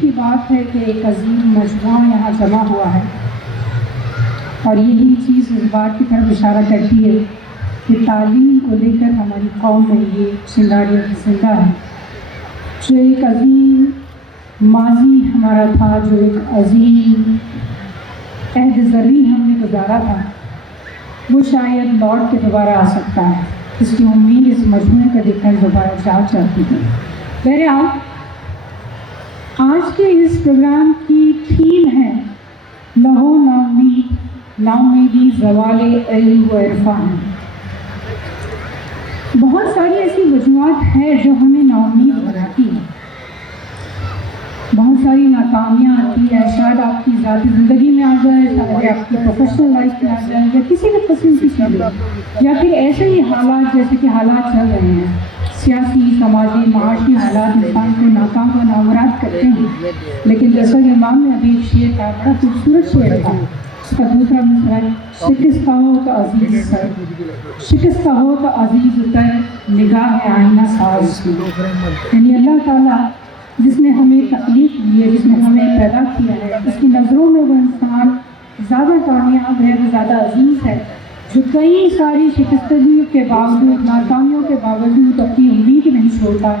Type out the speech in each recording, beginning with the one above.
کی بات ہے کہ ایک عظیم مجموعہ یہاں جمع ہوا ہے، اور یہی چیز اس بات کی طرف اشارہ کرتی ہے کہ تعلیم کو لے کر ہماری قوم میں یہ چنگاریاں زندہ ہے۔ جو ایک عظیم ماضی ہمارا تھا، جو ایک عظیم عہد زرعی ہم نے گزارا تھا، وہ شاید لوٹ کے دوبارہ آ سکتا ہے۔ اس کی امید اس مجموعے کو دیکھ کر دوبارہ جاگ چاہتی ہے۔ بہرحال آج کے اس پروگرام کی تھیم ہے لہو ناامیدی زوال علم و عرفان۔ بہت ساری ایسی وجوہات ہیں جو ہمیں ناامید بناتی ہیں، بہت ساری ناکامیاں آتی ہیں، شاید آپ کی ذاتی زندگی میں آ جائے، شاید آپ کی پروفیشنل لائف میں آ جائے، یا کسی بھی قسم کی چیزیں، یا پھر ایسے ہی حالات جیسے کہ حالات چل رہے ہیں، سیاسی، سماجی، معاشی حالات انسان کو ناکام و نامراد کرتے ہیں۔ لیکن جیسا کہ امام نے ابھی ایک شعر کہا، بڑا خوبصورت شعر تھا، اس کا دوسرا مصرع ہے، شکستہ ہو تو عزیز سر، شکستہ ہو تو عزیز اتر نگاہ آئینہ ساز۔ یعنی اللہ تعالیٰ جس نے ہمیں تخلیق دی ہے، جس نے ہمیں پیدا کیا ہے، اس کی نظروں میں وہ انسان زیادہ کامیاب ہے، وہ زیادہ عزیز ہے، جو کئی ساری شکستگیوں کے باوجود، ناکامیوں کے باوجود اپنی امید نہیں چھوڑتا،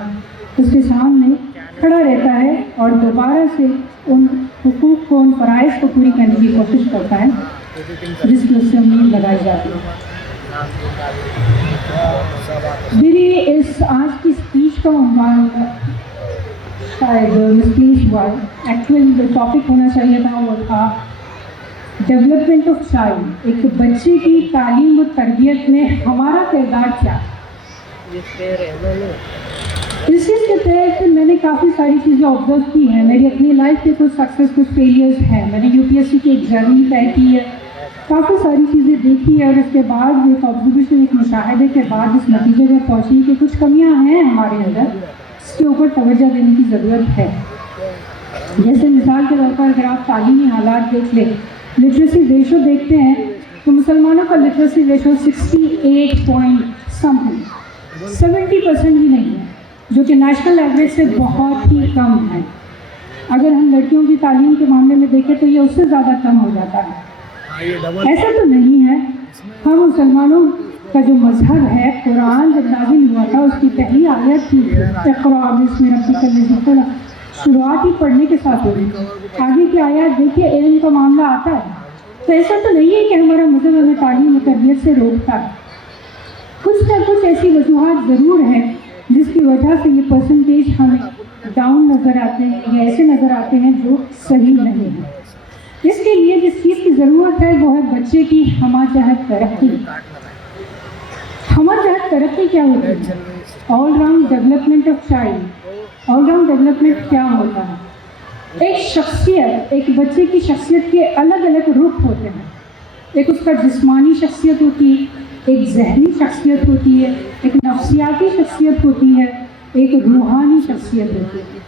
اس کے سامنے کھڑا رہتا ہے اور دوبارہ سے ان حقوق کو، ان فرائض کو پوری کرنے کی کوشش کرتا ہے جس کی اس سے امید لگائی جاتی ہے۔ میری اس آج کی اسپیچ کا عنوان شاید مسپلیس ہوا ہے، ایکچوئل جو ٹاپک ہونا چاہیے تھا وہ تھا ڈیولپمنٹ آف چائلڈ، ایک بچے کی تعلیم و تربیت میں ہمارا کردار کیا۔ اس چیز کے تحت میں نے کافی ساری چیزیں آبزرو کی ہیں، میری اپنی لائف کے کچھ سکسیس، کچھ فیلیئرز ہیں، میں نے UPSC کی ایک جرنی طے کی ہے، کافی ساری چیزیں دیکھی ہے، اور اس کے بعد ایک آبزرویشن، ایک مشاہدے کے بعد اس نتیجے میں پہنچی کہ کچھ کمیاں ہیں ہمارے اندر، اس کے اوپر توجہ دینے کی ضرورت ہے۔ جیسے مثال کے طور پر اگر آپ تعلیمی حالات دیکھ لیں، لٹریسی ریشو دیکھتے ہیں تو مسلمانوں کا لٹریسی ریشو 68 پوائنٹ سمتھنگ، 70% بھی نہیں ہے، جو کہ نیشنل ایوریج سے بہت ہی کم ہے۔ اگر ہم لڑکیوں کی تعلیم کے معاملے میں دیکھیں تو یہ اس سے زیادہ کم ہو جاتا ہے۔ ایسا تو نہیں ہے، ہم مسلمانوں کا جو مذہب ہے، قرآن جب نازل ہوا تھا اس کی پہلی آیت تھی اقرأ بسم ربک الذی خلق، شروعات ہی پڑھنے کے ساتھ ہوئی، آگے کی آیات دیکھیے علم کا معاملہ آتا ہے۔ تو ایسا تو نہیں ہے کہ ہمارا مذہب ہمیں تعلیم و تربیت سے روکتا ہے، کچھ نہ کچھ ایسی وجوہات ضرور ہیں جس کی وجہ سے یہ پرسنٹیج ہمیں ڈاؤن نظر آتے ہیں یا ایسے نظر آتے ہیں جو صحیح نہیں ہے۔ اس کے لیے جس چیز کی ضرورت ہے وہ ہے بچے کی ہمہ جہت ترقی۔ ہمہ جہت ترقی کیا ہوتی ہے؟ All round development of child. All round development کیا ہوتا ہے؟ ایک شخصیت، ایک بچے کی شخصیت کے الگ الگ رخ ہوتے ہیں، ایک اس کا جسمانی شخصیت ہوتی ہے، ایک ذہنی شخصیت ہوتی ہے، ایک نفسیاتی شخصیت ہوتی ہے، ایک روحانی شخصیت ہوتی ہے۔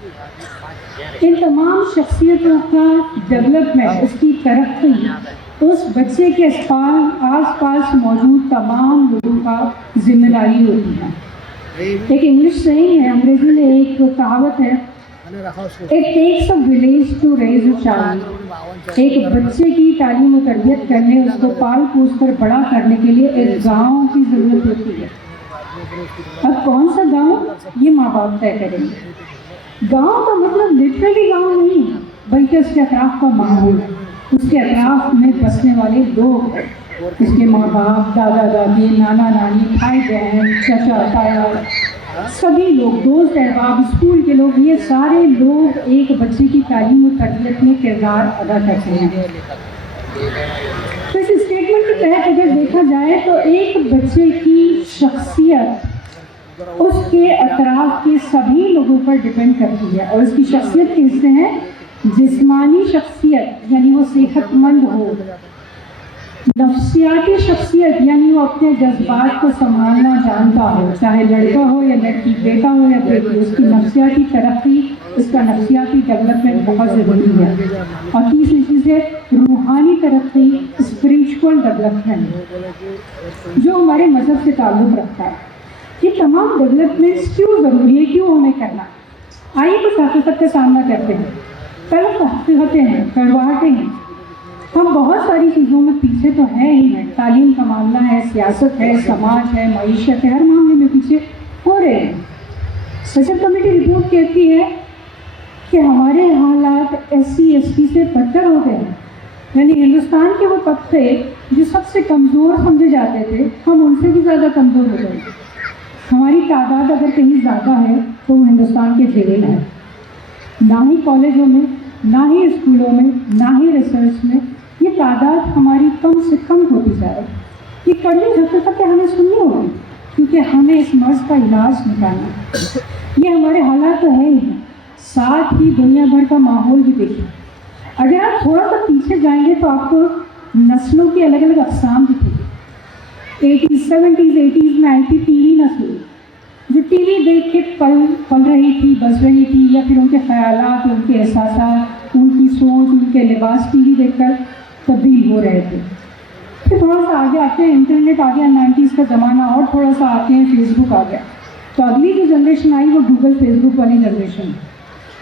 ان تمام شخصیتوں کا ڈیولپمنٹ، اس کی ترقی اس بچے کے آس پاس موجود تمام لوگوں کا ذمہ داری ہوتی ہے۔ ایک انگلش سیئنگ ہے، انگریزی میں ایک کہاوت ہے، It takes a village to raise a child۔ ایک بچے کی تعلیم و تربیت کرنے، اس کو پال پوس کر بڑا کرنے کے لیے ایک گاؤں کی ضرورت ہوتی ہے۔ اب کون سا گاؤں، یہ ماں باپ طے کریں گے۔ گاؤں کا مطلب لٹرلی گاؤں نہیں، بلکہ اس کے اطراف کا ماحول، اس کے اطراف میں بسنے والے لوگ، اس کے ماں باپ، دادا دادی، نانا نانی، بھائی بہن، چچا تایا، سبھی لوگ، دوست احباب، اسکول کے لوگ، یہ سارے لوگ ایک بچے کی تعلیم و تربیت میں کردار ادا کرتے ہیں۔ تو اس اسٹیٹمنٹ کے تحت اگر دیکھا جائے تو ایک بچے کی شخصیت اس کے اطراف کے سبھی لوگوں پر ڈپینڈ کرتی ہے، اور اس کی شخصیت کے حصے ہیں جسمانی شخصیت، یعنی وہ صحت مند ہو، نفسیاتی شخصیت، یعنی وہ اپنے جذبات کو سنبھالنا جانتا ہو، چاہے لڑکا ہو یا لڑکی، بیٹا ہو یا بیٹی، اس کی نفسیاتی ترقی، اس کا نفسیاتی ڈیولپمنٹ بہت ضروری ہے۔ اور تیسری چیز ہے روحانی ترقی، اسپریچول ڈیولپمنٹ، جو ہمارے مذہب سے تعلق رکھتا ہے۔ یہ تمام ڈیولپمنٹس کیوں ضروری ہے، کیوں ہمیں کرنا؟ آئیے کچھ حقیقت کا سامنا کرتے ہیں۔ طلب ہوتے ہیں، کڑواہٹیں ہیں. ہم بہت ساری چیزوں میں پیچھے تو ہیں ہی ہیں. تعلیم کا معاملہ ہے، سیاست ہے، سماج ہے، معیشت ہے، ہر معاملے میں پیچھے ہو رہے ہیں. سیشن کمیٹی رپورٹ کہتی ہے کہ ہمارے حالات SC/ST سے بدتر ہو گئے ہیں. یعنی ہندوستان کے وہ طبقے جو سب سے کمزور سمجھے جاتے تھے، ہم ان سے بھی زیادہ کمزور ہو گئے. ہماری تعداد اگر کہیں زیادہ ہے تو وہ ہندوستان کے جیل ہے. نہ ہی کالجوں میں، نہ ہی اسکولوں میں، نہ ہی ریسرچ میں یہ تعداد ہماری کم سے کم ہوتی جائے. یہ کڑوی حقیقت ہمیں سننی ہوگی، کیونکہ ہمیں اس مرض کا علاج نکالنا ہے. یہ ہمارے حالات تو ہے ہی، ساتھ ہی دنیا بھر کا ماحول بھی دیکھیں. اگر آپ تھوڑا سا پیچھے جائیں گے تو آپ کو نسلوں کی الگ الگ اقسام دکھیں گی. 80s 70s 80s میں آئی تھی ٹی وی نسل، جو ٹی وی دیکھ کے پل رہی تھی، بس رہی تھی، یا پھر ان کے خیالات، ان کے احساسات، ان کی سوچ، ان کے لباس ٹی وی دیکھ کر تبدیل ہو رہے تھے. پھر تھوڑا سا آگے آتے ہیں، انٹرنیٹ آ گیا، 90s کا زمانہ، اور تھوڑا سا آتے ہیں فیس بک آ گیا. تو اگلی جو جنریشن آئی وہ گوگل فیس بک والی جنریشن.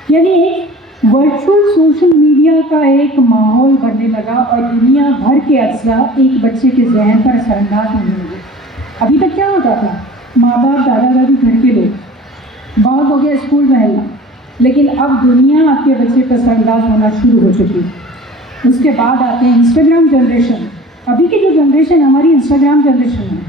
یعنی ایک ورچوئل سوشل میڈیا کا ایک ماحول بننے لگا اور دنیا بھر کے اجزاء ایک بچے کے ذہن پر اثر انداز ہونے لگے. ابھی تک کیا ہوتا تھا؟ ماں باپ، دادا دادی، گھر کے لوگ، بہت ہو گیا اسکول رہنا، لیکن اب دنیا آپ کے بچے پر اثر انداز ہونا شروع ہو چکی. اس کے بعد آتے ہیں انسٹاگرام جنریشن. ابھی کی جو جنریشن ہماری انسٹاگرام جنریشن ہے.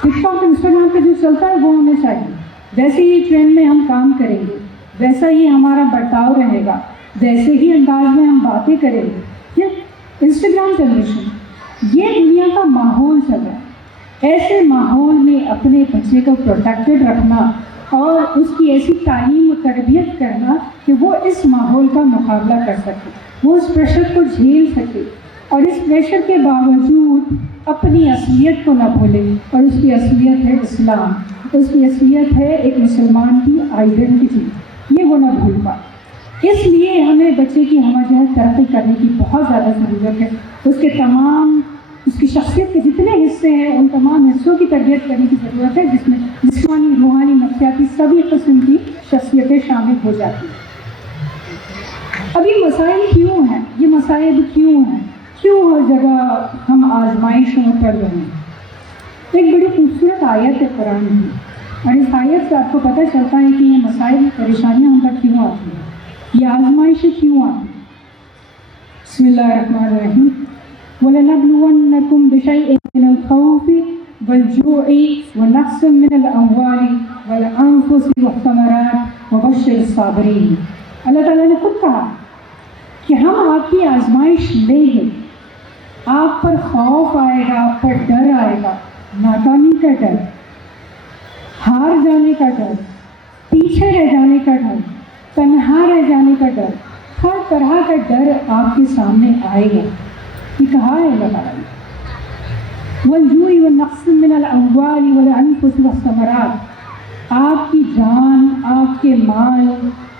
ٹک ٹاک انسٹاگرام پہ جو چلتا ہے وہ ہمیں چاہیے. جیسے ہی ٹرینڈ میں ہم کام کریں گے ویسا ہی ہمارا برتاؤ رہے گا، ویسے ہی انداز میں ہم باتیں کریں گے. یہ انسٹاگرام جنریشن، یہ دنیا کا ماحول چل رہا ہے. ایسے ماحول میں اپنے بچے کو پروٹیکٹڈ رکھنا اور اس کی ایسی تعلیم و تربیت کرنا کہ وہ اس ماحول کا مقابلہ کر سکے، وہ اس پریشر کو جھیل سکے، اور اس پریشر کے باوجود اپنی اصلیت کو نہ بھولے. اور اس کی اصلیت ہے اسلام، اس کی اصلیت ہے ایک مسلمان کی آئیڈینٹی، یہ وہ نہ بھول پائے. اس لیے ہمیں بچے کی ہمہ جہت ترقی کرنے کی بہت زیادہ ضرورت ہے. اس کی شخصیت کے جتنے حصے ہیں ان تمام حصوں کی تربیت کرنے کی ضرورت ہے، جس میں جسمانی، روحانی، نفسیاتی سبھی قسم کی شخصیتیں شامل ہو جاتی ہیں. اب یہ مسائل کیوں ہیں؟ یہ مسائل کیوں ہیں؟ کیوں ہر جگہ ہم آزمائشوں میں پڑ رہے ہیں؟ ایک بڑی خوبصورت آیت ہے قرآن کی، اور اس آیت سے آپ کو پتہ چلتا ہے کہ یہ مسائل، پریشانیاں ہم پر کیوں آتی ہیں، یہ آزمائشیں کیوں آتی ہیں. بسم اللہ الرحمن الرحیم. وَلَنَبْلُوَنَّكُمْ بِشَيْءٍ مِّنَ الْخَوْفِ وَالْجُوعِ وَنَقْصٍ مِّنَ الْأَمْوَالِ وَالْأَنفُسِ وَالثَّمَرَاتِ وَبَشِّرِ الصَّابِرِينَ. اللہ تعالیٰ نے خود کہا کہ ہم آپ کی آزمائش لیں گے. آپ پر خوف آئے گا، آپ پر ڈر آئے گا، ناکامی کا ڈر، ہار جانے کا ڈر، پیچھے رہ جانے کا ڈر، تنہا رہ جانے کا ڈر، ہر طرح کا ڈر آپ کے سامنے آئے گا. یہ کہا ہے اللہ تعالیٰ نے. وَالْجُوعِ وَالنَّقْصِ مِنَ الْأَمْوَالِ وَالْأَنفُسِ وَالثَّمَرَاتِ. آپ کی جان، آپ کے مال،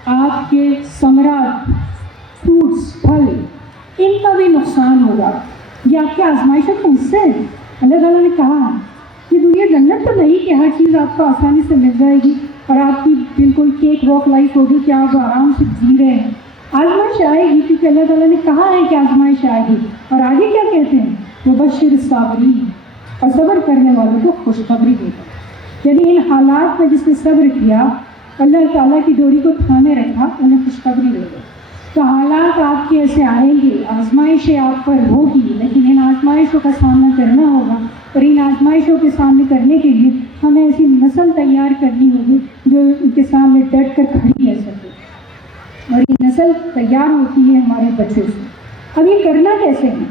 آپ کے ثمرات، فروٹس، پھل، ان کا بھی نقصان ہوگا. یہ آپ کے آزمائشوں کا حصہ ہے. اللہ تعالیٰ نے کہا یہ دنیا جنت تو نہیں کہ ہر چیز آپ کو آسانی سے مل جائے گی اور آپ کی بالکل کیک واک لائف ہوگی کہ آپ آرام سے جی رہے ہیں. آزمائش آئے گی، کیونکہ اللہ تعالیٰ نے کہا ہے کہ آزمائش آئے گی. اور آگے کیا کہتے ہیں؟ وَبَشِّرِ الصَّابِرِينَ. اور صبر کرنے والوں کو خوشخبری دیتا. یعنی ان حالات میں جس نے صبر کیا، اللہ تعالیٰ کی ڈوری کو تھامے رکھا، انہیں خوشخبری دے دو. تو حالات آپ کے ایسے آئیں گے، آزمائشیں آپ پر ہوگی، لیکن ان آزمائشوں کا سامنا کرنا ہوگا. اور ان آزمائشوں کے سامنے کرنے کے لیے ہمیں ایسی نسل تیار کرنی ہوگی جو ان کے سامنے ڈٹ کر کھڑی رہ سکے. اور یہ نسل تیار ہوتی ہے ہمارے بچوں سے. اب یہ کرنا کیسے ہے؟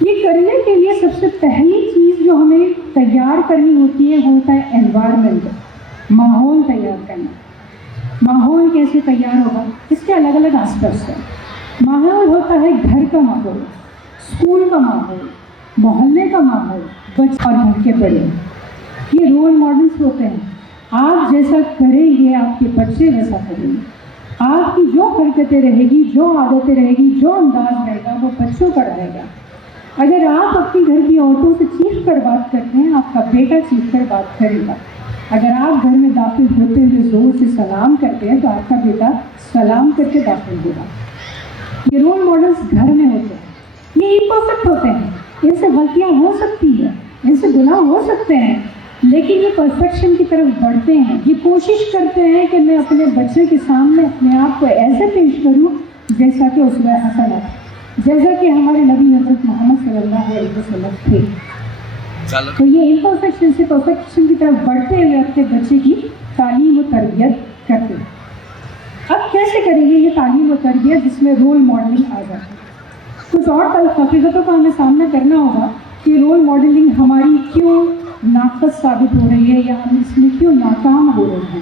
یہ کرنے کے لیے سب سے پہلی چیز جو ہمیں تیار کرنی ہوتی ہے وہ ہوتا ہے انوائرمنٹ، ماحول تیار کرنا. ماحول کیسے تیار ہوگا؟ اس کے الگ الگ آسپیکٹس ہیں. ماحول ہوتا ہے گھر کا ماحول، اسکول کا ماحول، محلے کا ماحول، بچے اور گھر کے بڑے. یہ رول ماڈلس ہوتے ہیں. آپ جیسا کریں گے آپ کے بچے ویسا کریں گے. آپ کی جو حرکتیں رہے گی، جو عادتیں رہے گی، جو انداز رہے گا وہ بچوں کا رہے گا. اگر آپ اپنی گھر کی عورتوں سے چیخ کر بات کرتے ہیں، آپ کا بیٹا چیخ کر بات کرے گا. اگر آپ گھر میں داخل ہوتے ہوئے زور سے سلام کرتے ہیں تو آپ کا بیٹا سلام کر کے داخل ہوگا. یہ رول ماڈلس گھر میں ہوتے ہیں, یہ امپرفیکٹ ہوتے ہیں, ان سے غلطیاں ہو سکتی ہیں, ان سے گناہ ہو سکتے ہیں, لیکن یہ پرفیکشن کی طرف بڑھتے ہیں. یہ کوشش کرتے ہیں کہ میں اپنے بچے کے سامنے اپنے آپ کو ایسے پیش کروں جیسا کہ اسوہ حسنہ, جیسا کہ ہمارے نبی حضرت محمد صلی اللہ علیہ وسلم تھے. تو یہ امپرفیکشن سے پرفیکشن کی طرف بڑھتے ہوئے اپنے بچے کی تعلیم و تربیت کرتے ہیں. اب کیسے کریں گے یہ تعلیم و تربیت جس میں رول ماڈلنگ آ جاتی ہے؟ کچھ اور حقیقتوں کا ہمیں سامنا کرنا ہوگا کہ رول ماڈلنگ ہماری کیوں ناقص ثابت ہو رہی ہے یا ہم اس میں کیوں ناکام ہو رہے ہیں.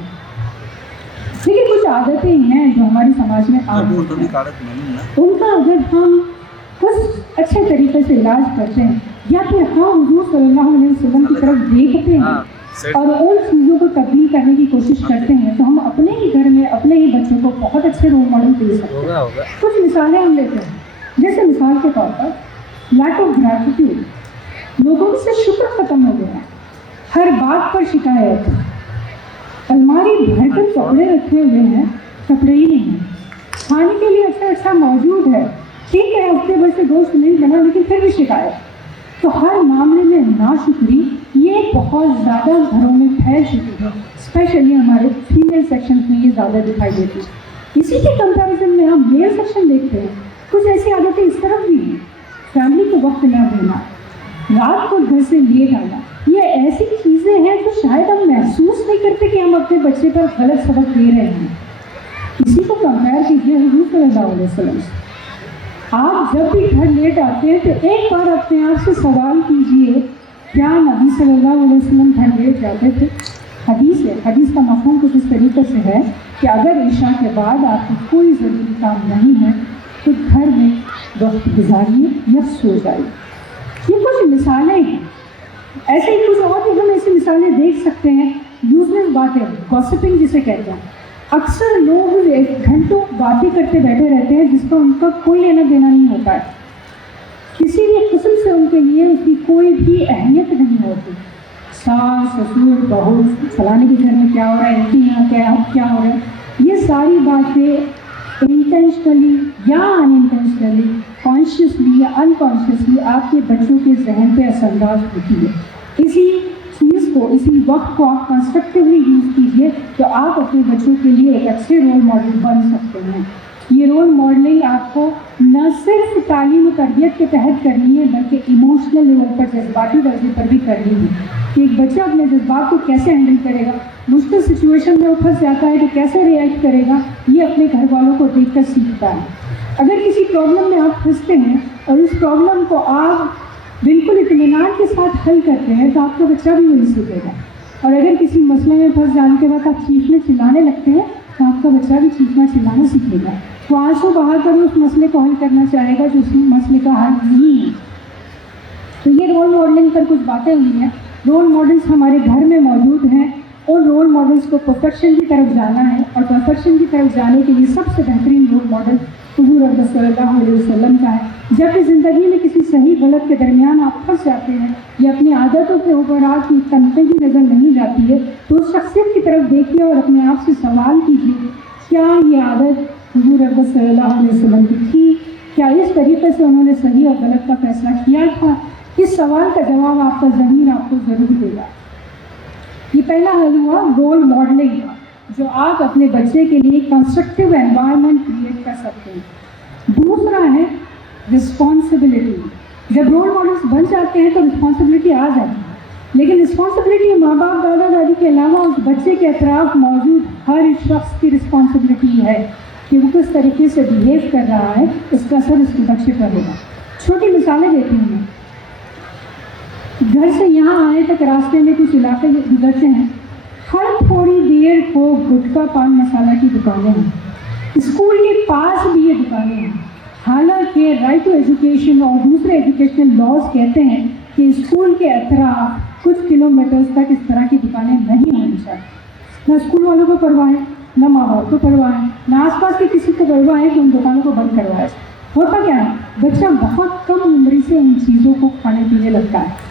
لیکن کچھ عادتیں ہیں جو ہماری سماج میں آ رہی ہیں, ان کا اگر ہم کچھ اچھے طریقے سے علاج کرتے ہیں یا پھر ہم حضور صلی اللہ علیہ وسلم کی طرف دیکھتے ہیں اور ان چیزوں کو تبدیل کرنے کی کوشش کرتے ہیں تو ہم اپنے ہی گھر میں اپنے ہی بچوں کو بہت اچھے رول ماڈل دے سکتے ہیں. کچھ مثالیں ہم لیتے ہیں, جیسے مثال کے طور پر لیک آف گریٹیٹیوڈ, لوگوں سے شکر ختم ہو گیا, ہر بات پر شکایت, الماری بھر کر کپڑے رکھے ہوئے ہیں, کپڑے ہی نہیں ہیں, کھانے کے لیے اچھا موجود ہے, ٹھیک ہے ہفتے بھر سے گوشت نہیں بنا لیکن پھر بھی شکایت. تو ہر معاملے میں ناشکری یہ بہت زیادہ گھروں میں پھیل چکی ہے, اسپیشلی ہمارے فیمیل سیکشن میں یہ زیادہ دکھائی دیتی ہے. اسی کے کمپیریزن میں ہم میل سیکشن دیکھتے ہیں, کچھ ایسی عادتیں اس طرف بھی ہیں, فیملی کو وقت نہ دینا, رات کو گھر سے لیٹ آنا, یہ ایسی چیزیں ہیں جو شاید ہم محسوس نہیں کرتے کہ ہم اپنے بچے پر غلط سبق دے رہے ہیں. اسی کو کمپیئر کیجیے حضور صلی اللہ علیہ وسلم سے. آپ جب بھی گھر لیٹ آتے ہیں تو ایک بار اپنے آپ سے سوال کیجئے, کیا نبی صلی اللہ علیہ وسلم گھر لیٹ جاتے تھے؟ حدیث ہے, حدیث کا مفہوم کچھ اس طریقے سے ہے کہ اگر عشاء کے بعد آپ کو کوئی ضروری کام نہیں ہے تو گھر میں وقت گزاریے یا سو جائیے. یہ کچھ مثالیں ہیں, ایسے ہی کچھ اور بھی ہم ایسی مثالیں دیکھ سکتے ہیں. یوز لیس باتیں, گوسپنگ جسے کہتے ہیں, اکثر لوگ گھنٹوں باتیں کرتے بیٹھے رہتے ہیں جس کا ان کا کوئی لینا دینا نہیں ہوتا ہے, کسی بھی قسم سے ان کے لیے اس کی کوئی بھی اہمیت نہیں ہوتی. ساس سسر بہو فلانے کے گھر میں کیا ہو رہا ہے, ان کے یہاں کیا ہو رہا ہے, یہ ساری باتیں انٹینشنلی یا ان انٹینشنلی, کانشیسلی یا انکانشیسلی آپ کے بچوں کے ذہن پہ اثر انداز ہوتی ہے. اسی چیز کو, اسی وقت کو آپ کنسٹرکٹیولی یوز کیجیے تو آپ اپنے بچوں کے لیے ایک اچھے رول ماڈل بن سکتے ہیں. یہ رول ماڈلنگ آپ کو نہ صرف تعلیم و تربیت کے تحت کرنی ہے بلکہ ایموشنل لیول پر, جذباتی درجے پر بھی کرنی ہے کہ ایک بچہ اپنے جذبات کو کیسے ہینڈل کرے گا, مشکل سچویشن میں وہ پھنس جاتا ہے تو کیسے ریئیکٹ کرے گا, یہ اپنے گھر والوں کو دیکھ کر سیکھتا ہے. اگر کسی پرابلم میں آپ پھنستے ہیں اور اس پرابلم کو آپ بالکل اطمینان کے ساتھ حل کرتے ہیں تو آپ کا بچہ بھی وہی سیکھے گا. اور اگر کسی مسئلے میں پھنس جانے کے بعد آپ چیخنے چلانے لگتے ہیں تو آپ کا بچہ بھی چیخنا چلانا سیکھے گا. وہ آنسو بہا کر اس مسئلے کو حل کرنا چاہے گا جو اس مسئلے کا حل نہیں ہے. تو یہ رول ماڈلنگ پر کچھ باتیں ہوئی ہیں. رول ماڈلس ہمارے گھر میں موجود ہیں, اور رول ماڈلس کو پرفیکشن کی طرف جانا ہے, اور پرفیکشن کی طرف جانے کے لیے سب سے بہترین رول ماڈل حضور اکرم صلی اللہ علیہ وسلم کا ہے. جب بھی زندگی میں کسی صحیح غلط کے درمیان آپ پھنس جاتے ہیں یا اپنی عادتوں کے اوپر آپ کی تنقیدی نظر نہیں جاتی ہے تو اس شخصیت کی طرف دیکھیے اور اپنے آپ سے سوال کیجیے, کیا یہ عادت حضور اکرم صلی اللہ علیہ وسلم کی تھی؟ کیا اس طریقے سے انہوں نے صحیح اور غلط کا فیصلہ کیا تھا؟ اس سوال کا جواب آپ کا ضمیر آپ کو ضرور دے گا. یہ پہلا حل ہوا رول ماڈلنگ کا, جو آپ اپنے بچے کے لیے کنسٹرکٹیو انوائرمنٹ کریٹ کر سکتے ہیں. دوسرا ہے رسپانسبلٹی. جب رول ماڈلس بن جاتے ہیں تو رسپانسبلٹی آ جاتی ہے, لیکن رسپانسبلٹی ماں باپ دادا دادی کے علاوہ اس بچے کے اطراف موجود ہر شخص کی رسپانسبلٹی ہے کہ وہ کس طریقے سے بیہیو کر رہا ہے, اس کا اثر اس کے بچے پر ہوگا. چھوٹی مثالیں دیتی ہوں میں. گھر سے یہاں آنے تک راستے میں کچھ علاقے گزرتے ہیں, ہر تھوڑی دیر کو گٹکا پان مسالہ کی دکانیں ہیں. اسکول کے پاس بھی یہ دکانیں ہیں, حالانکہ رائٹ ٹو ایجوکیشن اور دوسرے ایجوکیشنل لاز کہتے ہیں کہ اسکول کے اطراف کچھ کلومیٹرز تک اس طرح کی دکانیں نہیں ہونی چاہیے. نہ اسکول والوں کو پرواہ ہے, نہ ماں باپ کو پرواہ ہے, نہ آس پاس کے کسی کو پرواہ ہے کہ ان دکانوں کو بند کروائے. ہوتا کیا ہے, بچہ بہت کم عمری سے ان چیزوں کو کھانے پینے لگتا ہے.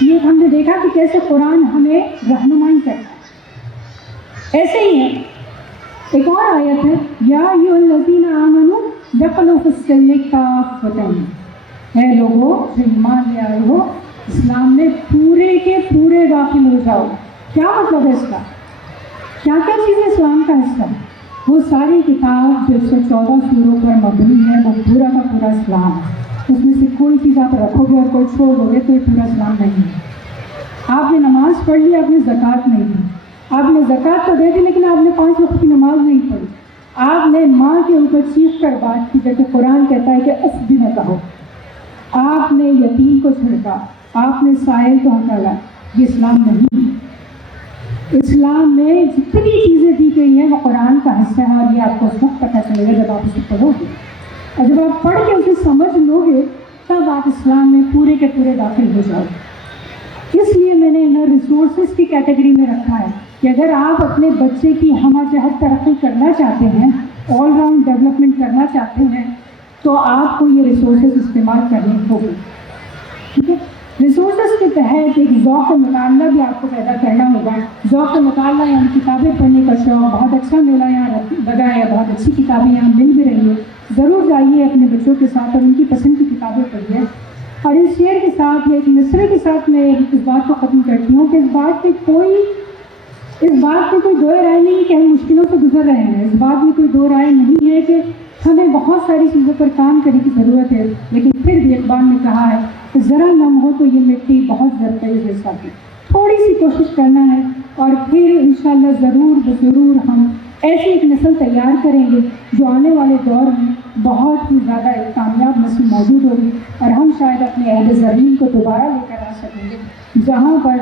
یہ ہم نے دیکھا کہ کیسے قرآن ہمیں رہنمائی کرتا ہے. ایسے ہی ہے ایک اور آیت ہے یا ایھا الذین آمنوا دخلوا فی السلم کافۃ. اے لوگوں جو ایمان لے آئے ہو اسلام میں پورے کے پورے داخل ہو جاؤ. کیا مطلب ہے اس کا؟ کیا کیا چیزیں اسلام کا حصہ ہے؟ وہ ساری کتاب جو 114 سوروں پر مبنی ہے وہ پورا کا پورا اسلام ہے. اس میں سے کوئی چیز آپ رکھو گے اور کوئی چھوڑ دو گے تو یہ پورا اسلام نہیں ہے. آپ نے نماز پڑھ لی, آپ نے زکوٰۃ نہیں دی. آپ نے زکوٰۃ تو دے دی لیکن آپ نے 5 وقت کی نماز نہیں پڑھی. آپ نے ماں کے اوپر چیخ کر بات کی جبکہ قرآن کہتا ہے کہ اصبی نہ کہو. آپ نے یتیم کو چھڑکا, آپ نے سائل کو ہٹالا. یہ اسلام نہیں ہے. اسلام میں جتنی چیزیں دی گئی ہیں وہ قرآن کا حصہ ہے اور یہ آپ کو اس وقت پتہ چلے گا جب آپ اسے پڑھو گے. اور جب آپ پڑھ کے اسے سمجھ لو گے تب آپ اسلام میں پورے کے پورے داخل ہو جاؤ گے. اس لیے میں نے انہیں ریسورسز کی کیٹیگری میں رکھا ہے کہ اگر آپ اپنے بچے کی ہمہ جہت ترقی کرنا چاہتے ہیں, آل راؤنڈ ڈیولپمنٹ کرنا چاہتے ہیں, تو آپ کو یہ ریسورسز استعمال کرنے ہوگی. ٹھیک ہے. ریسورسز کے تحت ایک ذوق مطالعہ بھی آپ کو پیدا کرنا ہوگا. ذوق مطالعہ یعنی کتابیں پڑھنے کا شوق. بہت اچھا میلہ یہاں لگا ہے, بہت اچھی کتابیں یہاں مل بھی رہی ہیں. ضرور جائیے اپنے بچوں کے ساتھ اور ان کی پسند کی کتابیں پڑھیے. اور اس شعر کے ساتھ یا ایک مصرے کے ساتھ میں اس بات کو ختم کرتی ہوں کہ اس بات میں کوئی دو رائے نہیں کہ ہم مشکلوں سے گزر رہے ہیں. اس بات میں کوئی دو رائے نہیں ہے کہ ہمیں بہت ساری چیزوں پر کام کرنے کی ضرورت ہے. لیکن پھر بھی اقبال نے کہا ہے کہ ذرا نم ہو تو یہ مٹی بہت زرخیز ہے ساتھی. تھوڑی سی کوشش کرنا ہے اور پھر انشاءاللہ ضرور ہم ایسی ایک نسل تیار کریں گے جو آنے والے دور میں بہت ہی زیادہ ایک کامیاب نسل موجود ہوگی. اور ہم شاید اپنے عہد زرین کو دوبارہ لے کر آ سکیں گے جہاں پر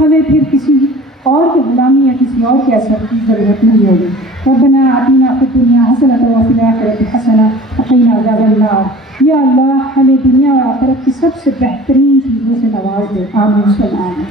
ہمیں پھر کسی اور کی غلامی یا کسی اور کے اثر کی ضرورت نہیں ہوگی. ربنا آتنا فی الدنیا حسنۃ وفی الآخرۃ حسنۃ وقنا عذاب النار. یا اللہ ہمیں دنیا اور آخرت کی سب سے بہترین چیزوں سے نواز دے. آمین.